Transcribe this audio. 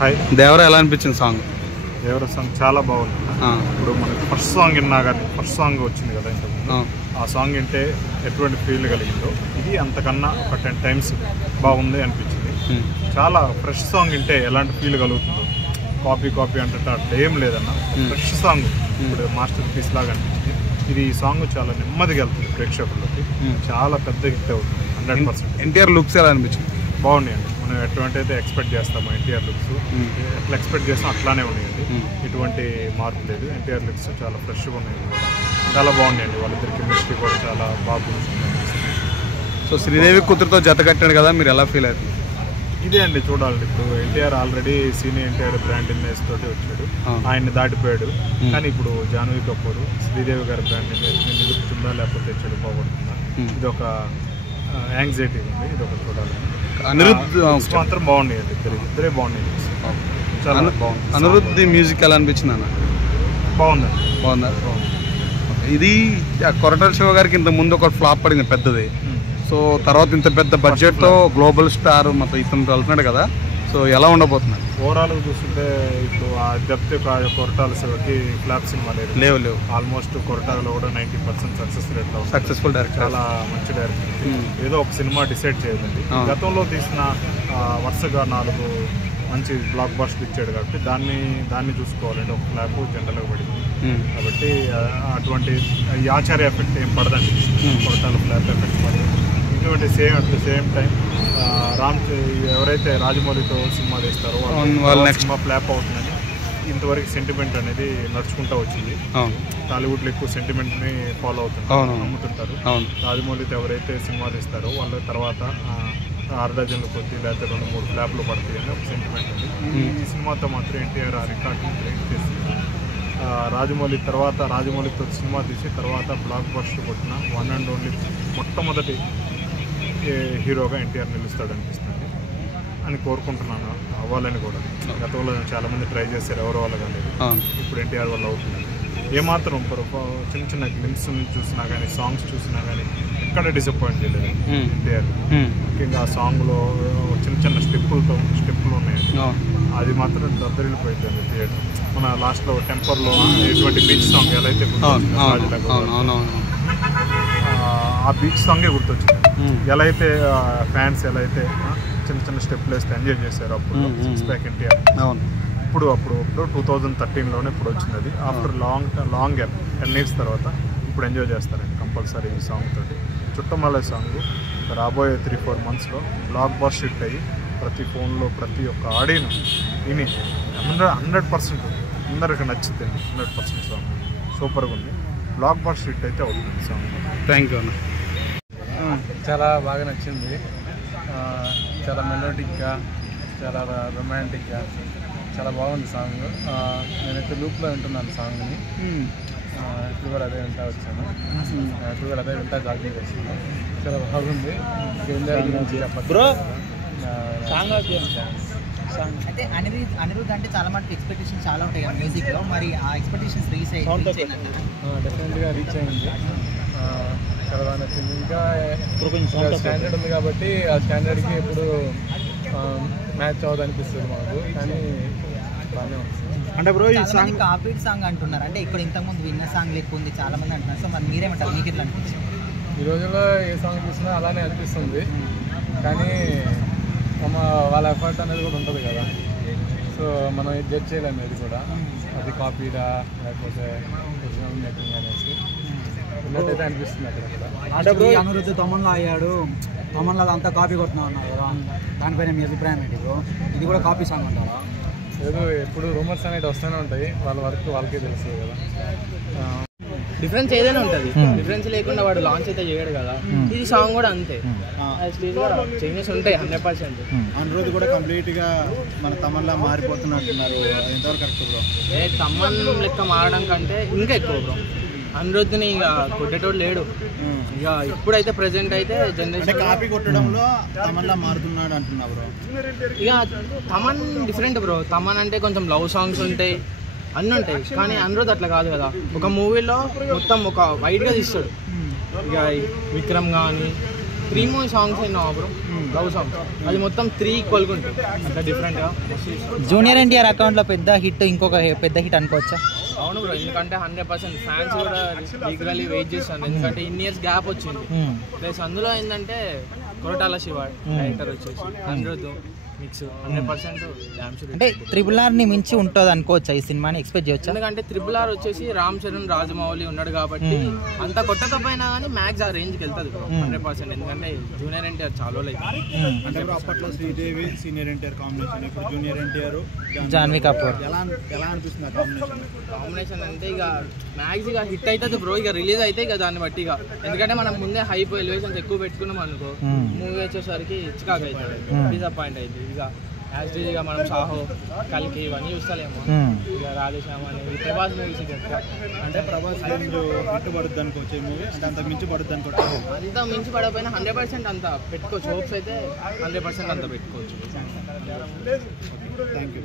Hi. దేవర ఎలా అనిపించింది song? దేవర song చాలా బాగుంది. ఇప్పుడు మనకి ఫస్ట్ సాంగ్ విన్నా కానీ ఫస్ట్ సాంగ్ వచ్చింది కదా ఇంతకుముందు, ఆ సాంగ్ వింటే ఎటువంటి ఫీల్ కలిగిందో ఇది అంతకన్నా ఒక 10 times బాగుంది అనిపించింది. చాలా ఫ్రెష్ సాంగ్ వింటే ఎలాంటి ఫీల్ కలుగుతుందో, కాపీ అంటే అట్లా ఏం లేదన్న, ఫ్రెష్ సాంగ్ ఇప్పుడు మాస్టర్ పీస్ లాగా అనిపించింది. ఇది ఈ సాంగ్ చాలా నెమ్మదిగా వెళ్తుంది ప్రేక్షకులకి, చాలా పెద్ద హిట్ అవుతుంది 100%. ఎన్టీఆర్ లుక్స్ ఎలా అనిపించింది? బాగున్నాయండి. మనం ఎటువంటి అయితే ఎక్స్పెక్ట్ చేస్తాము ఎన్టీఆర్ లుక్స్ ఎట్లా ఎక్స్పెక్ట్ చేస్తాం అట్లానే ఉన్నాయండి, ఎటువంటి మార్పు లేదు. ఎన్టీఆర్ లుక్స్ చాలా ఫ్రెష్గా ఉన్నాయి, చాలా బాగున్నాయండి. వాళ్ళిద్దరి కెమిస్ట్రీ కూడా చాలా బాగుంది. సో శ్రీదేవి కూతురుతో జత కట్టాడు కదా, మీరు ఎలా ఫీల్ అవుతుంది? ఇదే అండి చూడాలి. ఇప్పుడు NTR already senior NTR brand image తోటి వచ్చాడు, ఆయన్ని దాటిపోయాడు. కానీ ఇప్పుడు జాహ్నవి కపూర్ శ్రీదేవి గారి బ్రాండ్ ఇమేజ్ నిలుపుతుందా లేకపోతే చెడిపోబడుతుందా, ఇది ఒక యాంగ్జైటీ ఉంది, ఇది ఒక చూడాలి. అనిరుద్ధ్ మాత్రం బాగున్నాయండి, ఇద్దరే బాగున్నాయి, చాలా బాగుంది. అనిరుద్ధ్ మ్యూజిక్ ఎలా అనిపించింది అన్న? బాగుందండి. బాగుందా? ఇది కొరటాల శివ గారికి ఇంత ముందు ఒక ఫ్లాప్ పడింది పెద్దది. సో తర్వాత ఇంత పెద్ద బడ్జెట్తో గ్లోబల్ స్టార్ మొత్తం ఇతను వెళ్తున్నాడు కదా, సో ఎలా ఉండబోతున్నాడు? ఓవరాల్గా చూస్తుంటే ఇప్పుడు ఆ డెప్త్ కొరటాల శివకి ఫ్లాప్ సినిమా లేవు. ఆల్మోస్ట్ కొరటాలలో కూడా 90% సక్సెస్ రేట్లో సక్సెస్ఫుల్ డైరెక్టర్, చాలా మంచి డైరెక్టర్. ఏదో ఒక సినిమా డిసైడ్ చేయాలండి. గతంలో తీసిన వరుసగా 4 మంచి బ్లాక్ బస్టర్ ఇచ్చాడు కాబట్టి దాన్ని చూసుకోవాలండి. ఒక ఫ్లాప్ జనరల్గా పడింది కాబట్టి అటువంటి ఈ ఆచార్య ఎఫెక్ట్ ఏం పడదండి, కొరటాల ఫ్లాప్ ఎఫెక్ట్ పడదు. ఇటువంటి అట్ ద సేమ్ టైం ఎవరైతే రాజమౌళితో సినిమా తీస్తారో వాళ్ళ సినిమా ఫ్లాప్ అవుతుందని ఇంతవరకు సెంటిమెంట్ అనేది నడుచుకుంటూ వచ్చింది. టాలీవుడ్లో ఎక్కువ సెంటిమెంట్ని ఫాలో అవుతుంటారు, నమ్ముతుంటారు. రాజమౌళితో ఎవరైతే సినిమా తీస్తారో వాళ్ళ తర్వాత 6 డజన్లు కొద్ది లేకపోతే 2-3 ఫ్లాప్లు పడతాయి అని ఒక సెంటిమెంట్ ఉంది. ఈ సినిమాతో మాత్రం ఎన్టీఆర్ ఆ రికార్డుని బ్రేక్ చేసింది. రాజమౌళితో సినిమా తీసి తర్వాత బ్లాక్ బస్టర్ కొట్టిన వన్ అండ్ ఓన్లీ మొట్టమొదటి హీరోగా ఎన్టీఆర్ నిలుస్తాడు అనిపిస్తుంది అని కోరుకుంటున్నాను, అవ్వాలని కూడా. గతంలో చాలామంది ట్రై చేశారు, ఎవరో వాళ్ళు కాలేదు, ఇప్పుడు ఎన్టీఆర్ వల్ల అవుతుంది. ఏమాత్రం చిన్న గ్లిమ్స్ చూసినా కానీ సాంగ్స్ చూసినా కానీ ఎక్కడ డిసప్పాయింట్ చేయలేదు ఎన్టీఆర్. ముఖ్యంగా ఆ సాంగ్లో చిన్న స్టెప్పులు ఉన్నాయండి, అది మాత్రం దద్దరిల్లిపోయిందండి థియేటర్. మన లాస్ట్లో టెంపర్లో ఎటువంటి బీచ్ సాంగ్ ఎలా అయితే ఆ బీచ్ సాంగే గుర్తొచ్చింది. ఎలా అయితే ఫ్యాన్స్ ఎలా అయితే చిన్న స్టెప్లు వేస్తే ఎంజాయ్ చేశారు అప్పుడు సిక్స్ ప్యాక్ ఎన్టీఆర్. ఇప్పుడు 2013లోనే ఇప్పుడు వచ్చింది అది. ఆఫ్టర్ లాంగ్ గ్యాప్ 10 years తర్వాత ఇప్పుడు ఎంజాయ్ చేస్తారండి కంపల్సరీ ఈ సాంగ్ తోటి. చుట్టమల్లె సాంగ్ రాబోయే 3-4 monthsలో బ్లాక్ బస్టర్ హిట్ అయ్యి ప్రతి ఫోన్లో ప్రతి ఒక్క ఆడియో విని 100% అందరికి నచ్చుతుంది. 100% సాంగ్ సూపర్గా ఉంది, బ్లాక్ బస్టర్ హిట్ అయితే అవుతుంది సాంగ్. థ్యాంక్ యూ అన్న. చాలా బాగా నచ్చింది, చాలా మెలోడిక్గా, చాలా రొమాంటిక్గా, చాలా బాగుంది సాంగ్. నేనైతే లూప్లో వింటున్నాను సాంగ్ని, ఇప్పుడు కూడా అదే వింటా వచ్చాను, ఇప్పుడు కూడా అదే వింటా జాగింగ్ చేస్తాను. చాలా బాగుంది. అయితే అనిరుద్ధ్ అంటే చాలా మంది ఎక్స్పెక్టేషన్ చాలా ఉంటాయి కదా మ్యూజిక్లో, మరి ఆ ఎక్స్పెక్టేషన్స్ రీచ్ అయ్యింది? డెఫినెట్గా రీచ్ అయింది, చాలా బాగా నచ్చింది. ఇంకా స్టాండర్డ్ ఉంది కాబట్టి ఆ స్టాండర్డ్కి ఎప్పుడు మ్యాచ్ అవ్వదు అనిపిస్తుంది మాకు, కానీ బాగానే వస్తుంది. అంటే బ్రో ఈ సాంగ్ కాపీడ్ సాంగ్ అంటున్నారు, అంటే ఇక్కడ ఇంతకుముందు విన్న సాంగ్ లెక్క ఉంది చాలా మంది అంటున్నారు. సో మరి మీరేమంటారు, మీకు ఎట్లా అనిపించింది? ఈ రోజుల్లో ఏ సాంగ్ చూసినా అలానే అనిపిస్తుంది, కానీ వాళ్ళ ఎఫర్ట్ అనేది కూడా ఉంటుంది కదా, సో మనం జడ్జ్ చేయలేము ఇది కూడా, అది కాపీడా లేకపోతే ఒరిజినల్ మేకింగ్ అనేసి ఉన్నట్టయితే అనిపిస్తుంది అక్కడ. అనిరుద్ధ్ తమన్లో అయ్యాడు, తమన్లో అంతా కాపీ కొడుతున్నావు అన్నారు కదా, దానిపైన మీ అభిప్రాయం ఏంటి బ్రో? ఇది కూడా కాపీ సాంగ్ అంటారా? ఏదో ఎప్పుడు రూమర్స్ అనేవి వస్తూనే ఉంటాయి, వాళ్ళ వర్క్ వాళ్ళకే తెలుస్తుంది కదా. డిఫరెన్స్ ఏదైనా ఉంటుంది, డిఫరెన్స్ లేకుండా వాడు లాంచ్ అయితే చేయడు కదా. ఇది సాంగ్ కూడా అంతే, చేంజెస్ ఉంటాయి 100%. అనిరుద్ధ్ కూడా కంప్లీట్గా మన తమన్లా మారిపోతున్నట్టున్నారు, ఎంతవరకు కరెక్ట్ బ్రో? తమన్ లెక్క మారడం కంటే ఇంకా ఎక్కువ బ్రో. అనిరుద్ధ్ని ఇక కొట్టేటోడు లేడు ఇక ఇప్పుడైతే ప్రెసెంట్ అయితే జనరేషన్. కాపీ కొట్టడంలో తమన్లా మారుతున్నాడు అంటున్నా బ్రో. ఇక తమన్ డిఫరెంట్ బ్రో, తమన్ అంటే కొంచెం లవ్ సాంగ్స్ ఉంటాయి, అన్నీ ఉంటాయి, కానీ అనిరుద్ధ్ అట్లా కాదు కదా. ఒక మూవీలో మొత్తం ఒక వైడ్గా తీస్తాడు, ఇక విక్రమ్ కానీ 3 మూవీ సాంగ్స్ అయినావా బ్రో, లవ్ సాంగ్స్, అది మొత్తం 3 ఈక్వల్గా ఉంటుంది, అంత డిఫరెంట్గా. జూనియర్ ఎన్టీఆర్ అకౌంట్లో పెద్ద హిట్, ఇంకొక పెద్ద హిట్ అనుకోవచ్చా? అవును బ్రో, ఎందుకంటే 100% ఫ్యాన్స్ కూడా ఈక్వల్లీ వెయిట్ చేస్తాను, ఎందుకంటే ఇన్ని ఇయర్స్ గ్యాప్ వచ్చింది. ప్లస్ అందులో ఏంటంటే కొరటాల శివ డైరెక్టర్ వచ్చేసి అనిరుద్ధ్ మిక్స్ 100% డ్యామ్ షూర్. అంటే RRRని మించి ఉంటుంది అనుకోవచ్చా ఈ సినిమాని, ఎక్స్పెక్ట్ చేయొచ్చా? ఎందుకంటే RRR వచ్చేసి రామ్ చరణ్, రాజమౌళి ఉన్నాడు కాబట్టి అంత కొట్టకపోయినా కానీ మ్యాక్స్ ఆ రేంజ్కి వెళ్తుంది 100%. ఎందుకంటే జూనియర్ ఎన్టీఆర్ చాలా లైక్ అంటే అప్పట్లో శ్రీదేవి సీనియర్ ఎన్టీఆర్ కాంబినేషన్, ఇప్పుడు జూనియర్ ఎన్టీఆర్ జాన్వీ కపూర్, ఎలా అనిపిస్తుంది కాంబినేషన్? అంటే ఇక మ్యాక్స్ ఇక హిట్ అవుతుంది బ్రో, ఇక రిలీజ్ అయితే ఇక దాన్ని బట్టి ఇక, ఎందుకంటే మనం ముందే హైప్ ఎలివేషన్స్ ఎక్కువ పెట్టుకున్నాం అనుకో, మూవీ వచ్చేసరికి చికాక్ అవుతుంది, డిసప్పాయింట్ అవుతుంది. ఇక యాజ్ ఇక మనం సాహో, కల్కి ఇవన్నీ చూస్తలేము, ఇక రాధేశ్యామ అనేది ప్రభాస్ మూవీస్ అంటే ప్రభాస్ హిట్ పడుద్ది అనుకోవచ్చు ఈ మూవీ, అంటే అంత మించి పడుద్ది అనుకోవచ్చు. అంత మించి పడకపోయినా 100% అంత పెట్టుకోవచ్చు, హోప్స్ అయితే 100% అంత పెట్టుకోవచ్చు. Thank you.